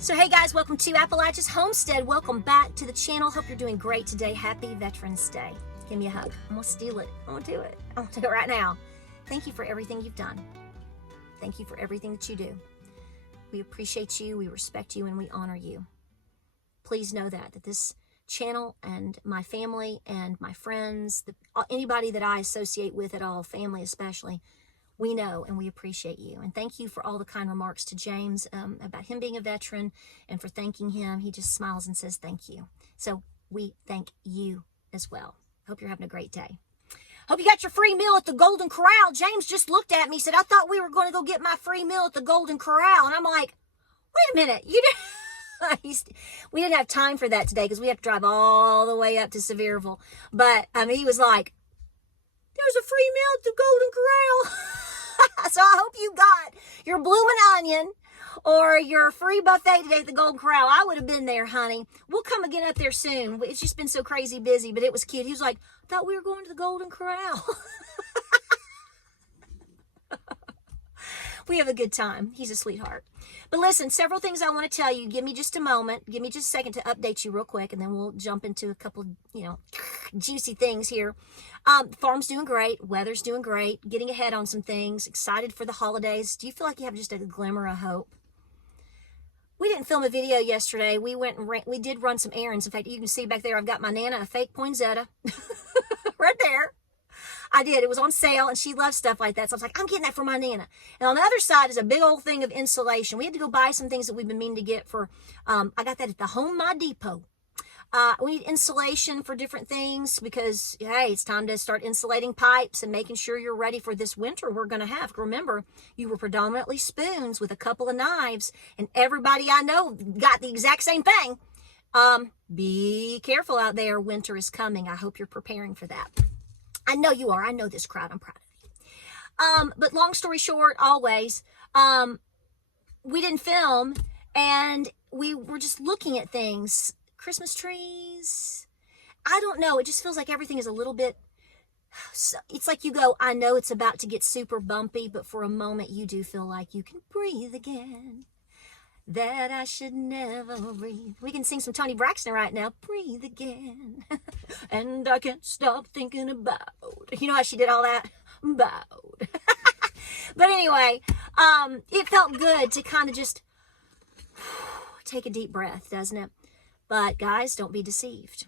So hey guys, welcome to Appalachia's Homestead. Welcome back to the channel. Hope you're doing great today. Happy Veterans Day. Give me a hug. I'm gonna steal it. I'm gonna do it. I'm gonna do it right now. Thank you for everything you've done. Thank you for everything that you do. We appreciate you, we respect you, and we honor you. Please know that this channel and my family and my friends, anybody that I associate with at all, family especially, we know and we appreciate you. And thank you for all the kind remarks to James about him being a veteran and for thanking him. He just smiles and says thank you. So we thank you as well. Hope you're having a great day. Hope you got your free meal at the Golden Corral. James just looked at me and said, I thought we were going to go get my free meal at the Golden Corral. And I'm like, wait a minute. You didn't. We didn't have time for that today because we have to drive all the way up to Sevierville. But he was like, there's a free meal at the Golden Corral. So I hope you got your bloomin' onion or your free buffet today at the Golden Corral. I would have been there, honey. We'll come again up there soon. It's just been so crazy busy, but it was cute. He was like, I thought we were going to the Golden Corral. We have a good time. He's a sweetheart. But listen, several things I want to tell you. Give me just a moment. Give me just a second to update you real quick, and then we'll jump into a couple, juicy things here. Farm's doing great. Weather's doing great. Getting ahead on some things. Excited for the holidays. Do you feel like you have just a glimmer of hope? We didn't film a video yesterday. We did run some errands. In fact, you can see back there, I've got my Nana a fake poinsettia. Right there. I did. It was on sale, and she loves stuff like that. So I was like, I'm getting that for my Nana. And on the other side is a big old thing of insulation. We had to go buy some things that we've been meaning to get for, I got that at the Home Depot. We need insulation for different things because, hey, it's time to start insulating pipes and making sure you're ready for this winter we're going to have. Remember, you were predominantly spoons with a couple of knives, and everybody I know got the exact same thing. Be careful out there. Winter is coming. I hope you're preparing for that. I know you are. I know this crowd. I'm proud of you. But long story short, always, we didn't film, and we were just looking at things. Christmas trees. I don't know. It just feels like everything is a little bit, it's like you go, I know it's about to get super bumpy, but for a moment you do feel like you can breathe again. That I should never breathe. We can sing some Toni Braxton right now. Breathe again. And I can't stop thinking about. You know how she did all that? About. But anyway, it felt good to kind of just take a deep breath, doesn't it? But guys, don't be deceived.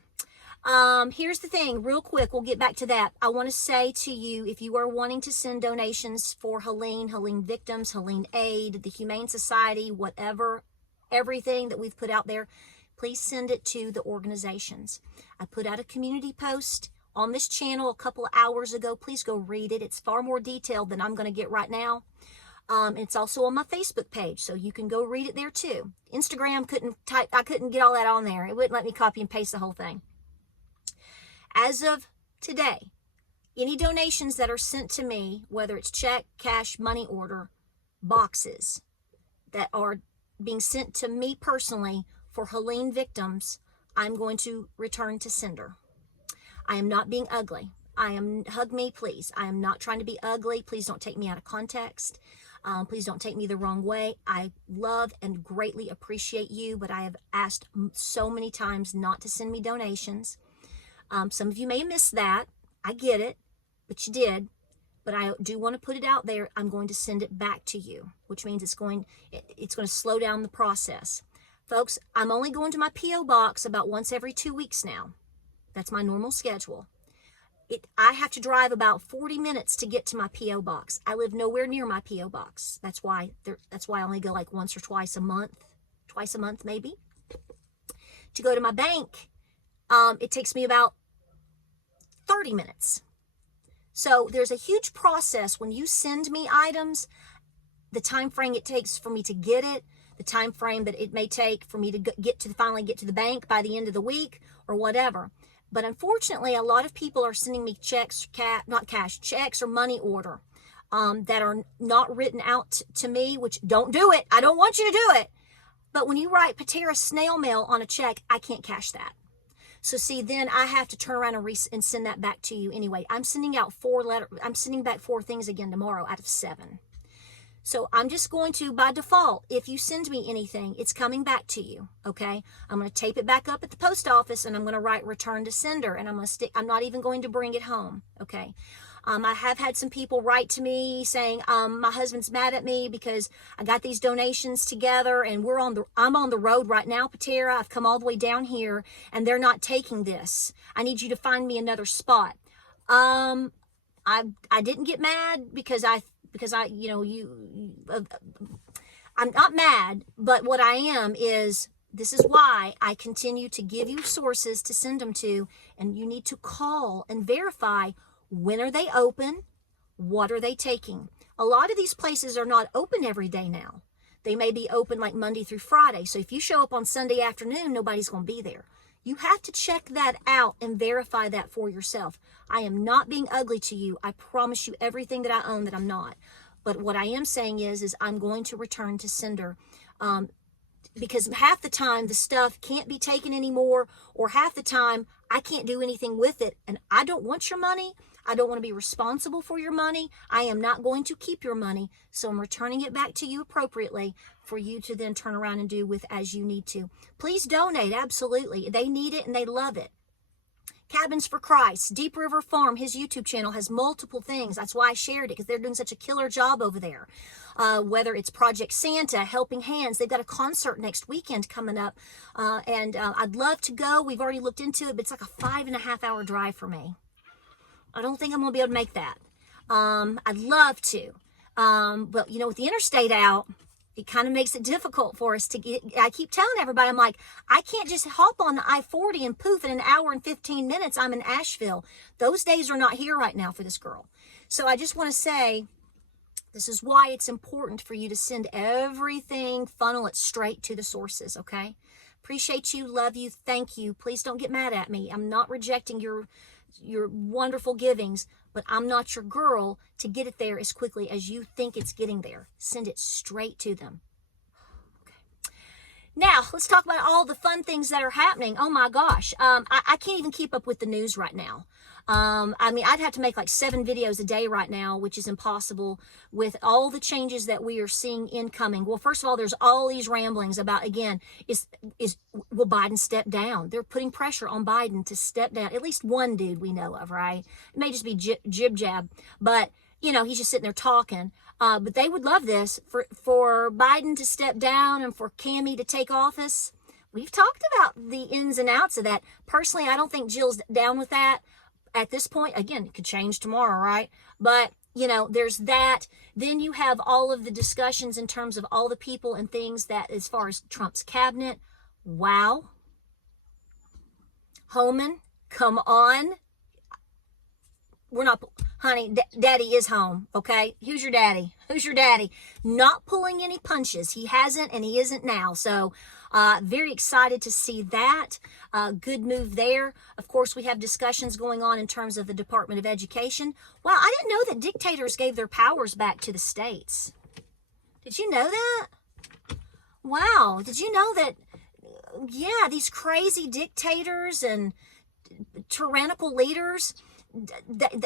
Here's the thing, real quick, we'll get back to that. I want to say to you, if you are wanting to send donations for Helene victims, Helene Aid, the Humane Society, whatever, everything that we've put out there, please send it to the organizations. I put out a community post on this channel a couple of hours ago. Please go read it. It's far more detailed than I'm going to get right now. It's also on my Facebook page, so you can go read it there too. Instagram I couldn't get all that on there. It wouldn't let me copy and paste the whole thing. As of today, any donations that are sent to me, whether it's check, cash, money order, boxes that are being sent to me personally for Helene victims, I'm going to return to sender. I am not being ugly. Hug me, please. I am not trying to be ugly. Please don't take me out of context. Please don't take me the wrong way. I love and greatly appreciate you, but I have asked so many times not to send me donations. Some of you may have missed that. I get it, but you did. But I do want to put it out there. I'm going to send it back to you, which means it's going to slow down the process. Folks, I'm only going to my P.O. box about once every 2 weeks now. That's my normal schedule. I have to drive about 40 minutes to get to my P.O. box. I live nowhere near my P.O. box. That's why I only go like once or twice a month maybe. To go to my bank, it takes me about 30 minutes. So there's a huge process when you send me items, the time frame it takes for me to get it, the time frame that it may take for me to finally get to the bank by the end of the week or whatever. But unfortunately, a lot of people are sending me checks, not cash, checks or money order that are not written out to me, which don't do it. I don't want you to do it. But when you write Patara snail mail on a check, I can't cash that. So see, then I have to turn around and send that back to you anyway. I'm sending out I'm sending back 4 things again tomorrow out of 7. So I'm just going to, by default, if you send me anything, it's coming back to you, okay? I'm going to tape it back up at the post office, and I'm going to write return to sender, and I'm not even going to bring it home, okay? I have had some people write to me saying, my husband's mad at me because I got these donations together, and I'm on the road right now, Patara. I've come all the way down here, and they're not taking this. I need you to find me another spot. I didn't get mad because I'm not mad, but what I am is, this is why I continue to give you sources to send them to, and you need to call and verify, when are they open? What are they taking? A lot of these places are not open every day now. They may be open like Monday through Friday. So if you show up on Sunday afternoon, nobody's going to be there. You have to check that out and verify that for yourself. I am not being ugly to you. I promise you everything that I own that I'm not. But what I am saying is I'm going to return to sender. Because half the time the stuff can't be taken anymore, or half the time I can't do anything with it, and I don't want your money. I don't want to be responsible for your money. I am not going to keep your money, so I'm returning it back to you appropriately for you to then turn around and do with as you need to. Please donate, absolutely. They need it and they love it. Cabins for Christ, Deep River Farm, his YouTube channel has multiple things. That's why I shared it, because they're doing such a killer job over there. Whether it's Project Santa, Helping Hands, they've got a concert next weekend coming up. I'd love to go. We've already looked into it, but it's like a 5.5 hour drive for me. I don't think I'm going to be able to make that. I'd love to. But, with the interstate out, it kind of makes it difficult for us to get. I keep telling everybody, I'm like, I can't just hop on the I-40 and poof, in an hour and 15 minutes, I'm in Asheville. Those days are not here right now for this girl. So I just want to say, this is why it's important for you to send everything, funnel it straight to the sources, okay? Appreciate you, love you, thank you. Please don't get mad at me. I'm not rejecting your wonderful givings, but I'm not your girl to get it there as quickly as you think it's getting there. Send it straight to them. Okay. Now, let's talk about all the fun things that are happening. Oh my gosh. I can't even keep up with the news right now. I'd have to make like 7 videos a day right now, which is impossible with all the changes that we are seeing incoming. Well, first of all, there's all these ramblings about, again, will Biden step down? They're putting pressure on Biden to step down. At least one dude we know of, right? It may just be jib jab, but he's just sitting there talking. But they would love this for Biden to step down and for Cammie to take office. We've talked about the ins and outs of that. Personally, I don't think Jill's down with that. At this point, again, it could change tomorrow, right? But, there's that. Then you have all of the discussions in terms of all the people and things that, as far as Trump's cabinet, wow. Homan, come on. We're not, honey, daddy is home, okay? Who's your daddy? Who's your daddy? Not pulling any punches. He hasn't, and he isn't now. So, very excited to see that. Good move there. Of course, we have discussions going on in terms of the Department of Education. Wow, I didn't know that dictators gave their powers back to the states. Did you know that? Wow, did you know that, yeah, these crazy dictators and tyrannical leaders, have you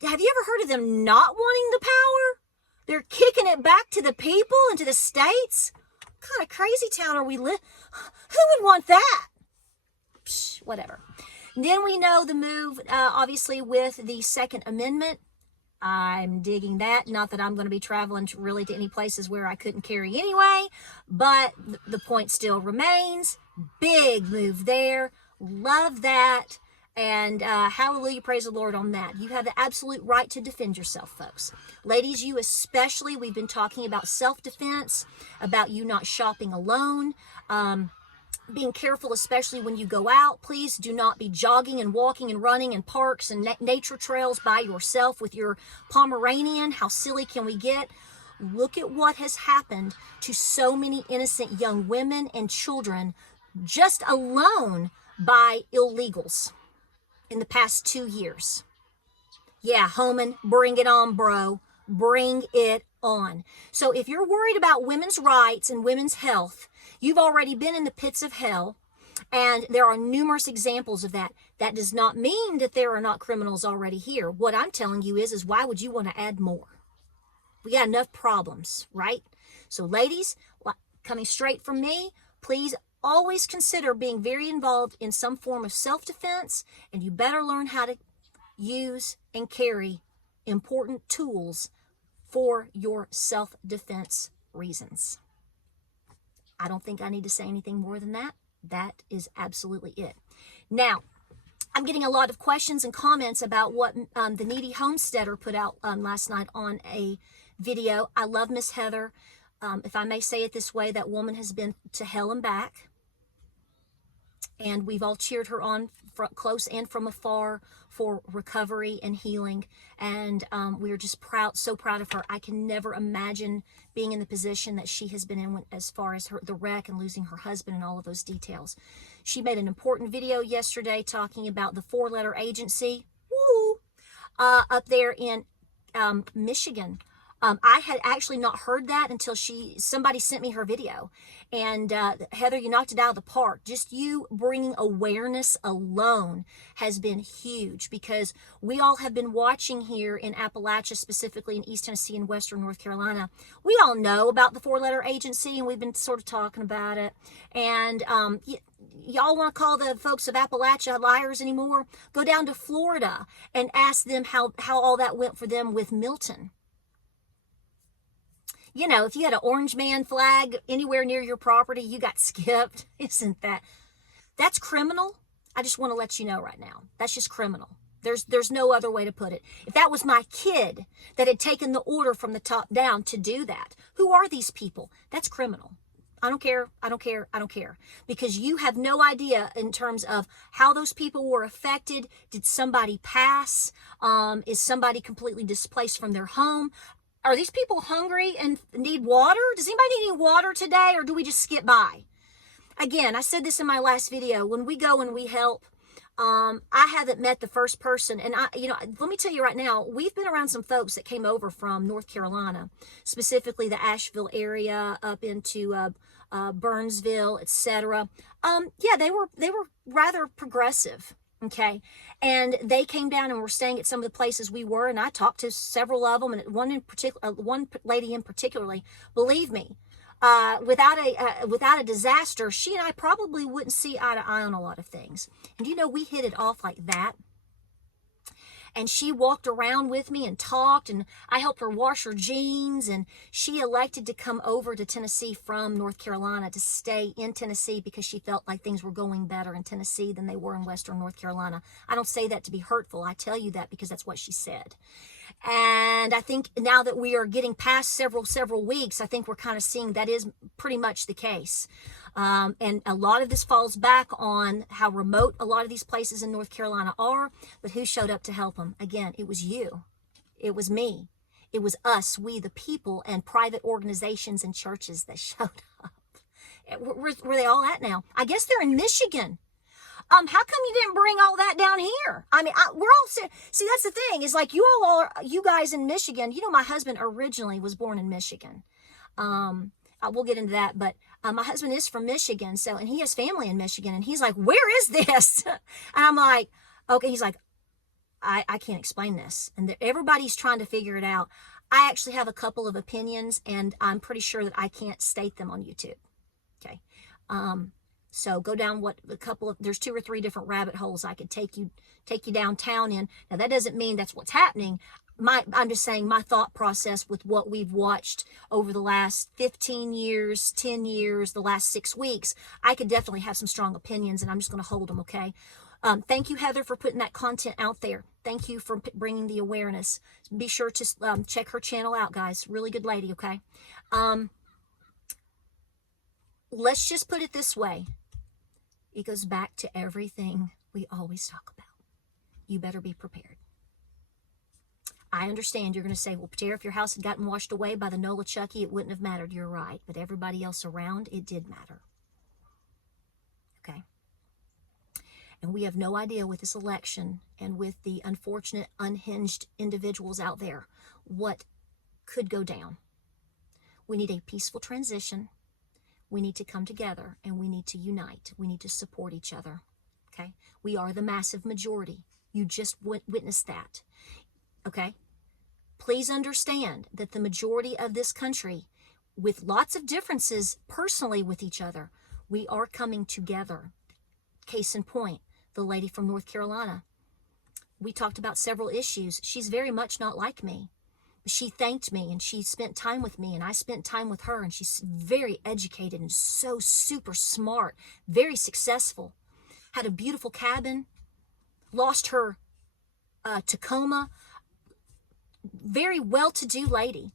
ever heard of them not wanting the power? They're kicking it back to the people and to the states? What kind of crazy town are we Who would want that? Psh, whatever. Then we know the move, obviously, with the Second Amendment. I'm digging that. Not that I'm going to be traveling really to any places where I couldn't carry anyway, but the point still remains. Big move there. Love that. And hallelujah, praise the Lord on that. You have the absolute right to defend yourself, folks. Ladies, you especially, we've been talking about self-defense, about you not shopping alone, being careful, especially when you go out. Please do not be jogging and walking and running in parks and nature trails by yourself with your Pomeranian. How silly can we get? Look at what has happened to so many innocent young women and children just alone by illegals in the past 2 years. Yeah, Homan, bring it on, bro. Bring it on. So if you're worried about women's rights and women's health, you've already been in the pits of hell, and there are numerous examples of that. That does not mean that there are not criminals already here. What I'm telling you is why would you want to add more? We got enough problems, right? So ladies, coming straight from me, please always consider being very involved in some form of self-defense, and you better learn how to use and carry important tools for your self-defense reasons. I don't think I need to say anything more than that. That is absolutely it. Now, I'm getting a lot of questions and comments about what the Needy Homesteader put out last night on a video. I love Miss Heather. If I may say it this way, that woman has been to hell and back. And we've all cheered her on close and from afar for recovery and healing. And we're just proud, so proud of her. I can never imagine being in the position that she has been in as far as the wreck and losing her husband and all of those details. She made an important video yesterday talking about the 4-letter agency up there in Michigan. I had actually not heard that until somebody sent me her video. And Heather, you knocked it out of the park. Just you bringing awareness alone has been huge, because we all have been watching here in Appalachia, specifically in East Tennessee and Western North Carolina. We all know about the 4-letter agency, and we've been sort of talking about it. And y'all want to call the folks of Appalachia liars anymore? Go down to Florida and ask them how all that went for them with Milton. You know, if you had an orange man flag anywhere near your property, you got skipped. Isn't that's criminal? I just want to let you know right now. That's just criminal. There's no other way to put it. If that was my kid that had taken the order from the top down to do that, who are these people? That's criminal. I don't care. I don't care. I don't care. Because you have no idea in terms of how those people were affected. Did somebody pass? Is somebody completely displaced from their home? Are these people hungry and need water? Does anybody need any water today, or do we just skip by? Again, I said this in my last video. When we go and we help, I haven't met the first person. And let me tell you right now, we've been around some folks that came over from North Carolina, specifically the Asheville area, up into Burnsville, etc. Yeah, they were rather progressive. Okay. And they came down and were staying at some of the places we were. And I talked to several of them, and one lady in particularly, believe me, without a disaster, she and I probably wouldn't see eye to eye on a lot of things. And we hit it off like that. And she walked around with me and talked, and I helped her wash her jeans, and she elected to come over to Tennessee from North Carolina to stay in Tennessee because she felt like things were going better in Tennessee than they were in Western North Carolina. I don't say that to be hurtful. I tell you that because that's what she said. And I think now that we are getting past several weeks, I think we're kind of seeing that is pretty much the case. And a lot of this falls back on how remote a lot of these places in North Carolina are, but who showed up to help them? Again, it was you. It was me. It was us, we the people, and private organizations and churches that showed up. Where they all at now? I guess they're in Michigan. How come you didn't bring all that down here? I mean, we're all see. That's the thing. Is like you guys in Michigan. My husband originally was born in Michigan. We'll get into that, but my husband is from Michigan, and he has family in Michigan, and he's like, "Where is this?" And I'm like, "Okay." He's like, "I can't explain this," and everybody's trying to figure it out. I actually have a couple of opinions, and I'm pretty sure that I can't state them on YouTube. Okay. So go down there's 2 or 3 different rabbit holes I could take you downtown in. Now that doesn't mean that's what's happening. I'm just saying my thought process with what we've watched over the last 15 years, 10 years, the last 6 weeks, I could definitely have some strong opinions, and I'm just going to hold them. Okay. Thank you, Heather, for putting that content out there. Thank you for bringing the awareness. Be sure to check her channel out, guys. Really good lady. Okay. Let's just put it this way. It goes back to everything we always talk about. You better be prepared. I understand you're going to say, well, Patara, if your house had gotten washed away by the Nola Chucky, it wouldn't have mattered. You're right. But everybody else around, it did matter. Okay. And we have no idea with this election and with the unfortunate, unhinged individuals out there, what could go down. We need a peaceful transition. We need to come together, and we need to unite. We need to support each other. Okay. We are the massive majority. You just witnessed that. Okay. Please understand that the majority of this country, with lots of differences personally with each other, we are coming together. Case in point, the lady from North Carolina. We talked about several issues. She's very much not like me. She thanked me and she spent time with me and I spent time with her, and she's very educated and so super smart, very successful, had a beautiful cabin, lost her Tacoma, very well-to-do lady.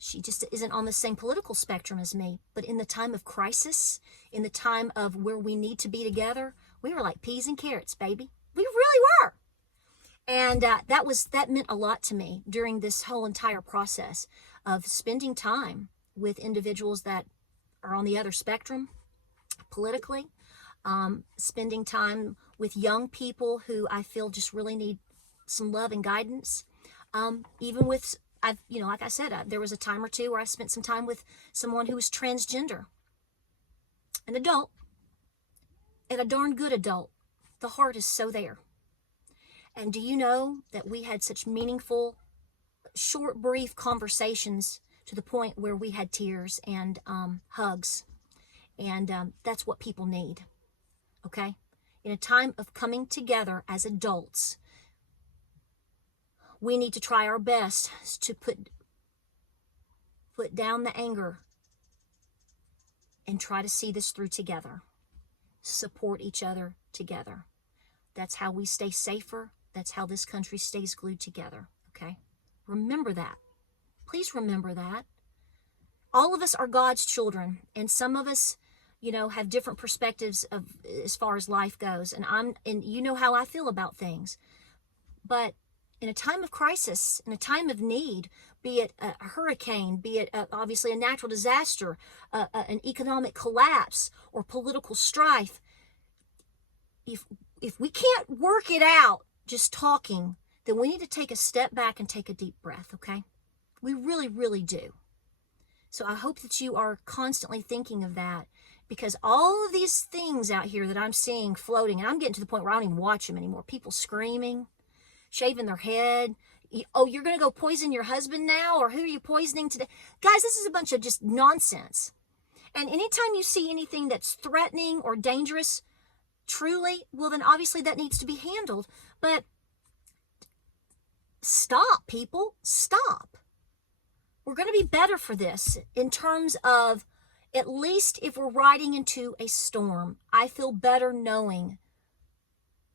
She just isn't on the same political spectrum as me, but in the time of crisis, in the time of where we need to be together, we were like peas and carrots, baby. We really were. And that meant a lot to me during this whole entire process of spending time with individuals that are on the other spectrum politically, spending time with young people who I feel just really need some love and guidance. Even with, like I said, there was a time or two where I spent some time with someone who was transgender, an adult, and a darn good adult. The heart is so there. And do you know that we had such meaningful, short, brief conversations to the point where we had tears and hugs. And that's what people need, okay? In a time of coming together as adults, we need to try our best to put down the anger and try to see this through together. Support each other together. That's how we stay safer. That's how this country stays glued together, okay? Remember that. Please remember that. All of us are God's children, and some of us, have different perspectives of as far as life goes, and you know how I feel about things. But in a time of crisis, in a time of need, be it a hurricane, be it obviously a natural disaster, an economic collapse, or political strife, if we can't work it out just talking, then we need to take a step back and take a deep breath, okay? We really, really do. So I hope that you are constantly thinking of that, because all of these things out here that I'm seeing floating, and I'm getting to the point where I don't even watch them anymore. People screaming, shaving their head. Oh, you're going to go poison your husband now? Or who are you poisoning today? Guys, this is a bunch of just nonsense. And anytime you see anything that's threatening or dangerous, truly, well, then obviously that needs to be handled. But stop, people. Stop. We're going to be better for this in terms of, at least if we're riding into a storm, I feel better knowing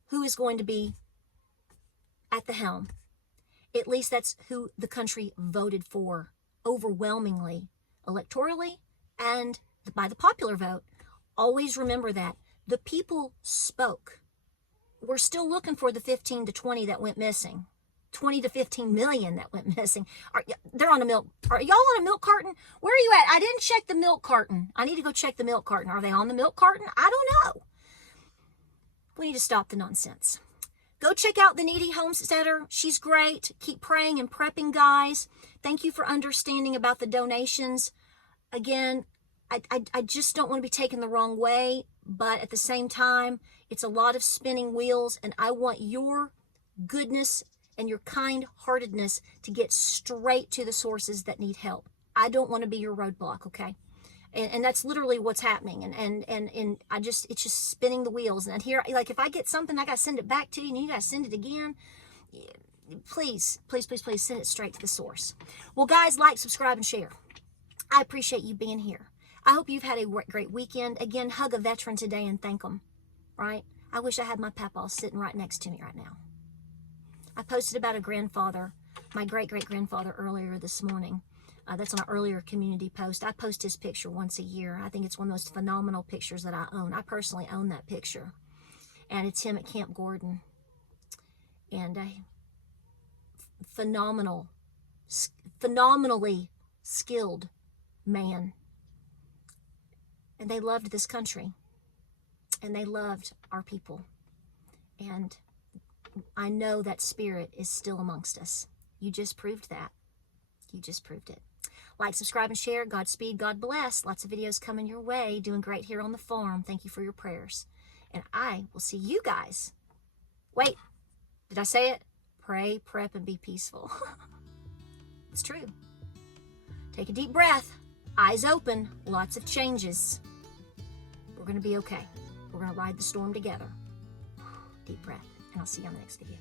who is going to be at the helm. At least that's who the country voted for overwhelmingly, electorally, and by the popular vote. Always remember that. The people spoke. We're still looking for the 15 to 20 that went missing. 20 to 15 million that went missing. They're on a milk. Are y'all on a milk carton? Where are you at? I didn't check the milk carton. I need to go check the milk carton. Are they on the milk carton? I don't know. We need to stop the nonsense. Go check out the Needy Homesteader. She's great. Keep praying and prepping, guys. Thank you for understanding about the donations. Again, I just don't want to be taken the wrong way, but at the same time, it's a lot of spinning wheels, and I want your goodness and your kind-heartedness to get straight to the sources that need help. I don't want to be your roadblock, okay? And that's literally what's happening. And it's just spinning the wheels. And here, like, if I get something, I got to send it back to you, and you got to send it again. Please, please, please, please send it straight to the source. Well, guys, like, subscribe, and share. I appreciate you being here. I hope you've had a great weekend. Again, hug a veteran today and thank them, right? I wish I had my papaw sitting right next to me right now. I posted about a grandfather, my great-great-grandfather, earlier this morning. That's on an earlier community post. I post his picture once a year. I think it's one of the most phenomenal pictures that I own. I personally own that picture. And it's him at Camp Gordon. And a phenomenally skilled man. And they loved this country. And they loved our people. And I know that spirit is still amongst us. You just proved that. You just proved it. Like, subscribe, and share. Godspeed. God bless. Lots of videos coming your way. Doing great here on the farm. Thank you for your prayers. And I will see you guys. Wait, did I say it? Pray, prep, and be peaceful. It's true. Take a deep breath. Eyes open. Lots of changes. We're going to be okay. We're going to ride the storm together. Deep breath. And I'll see you on the next video.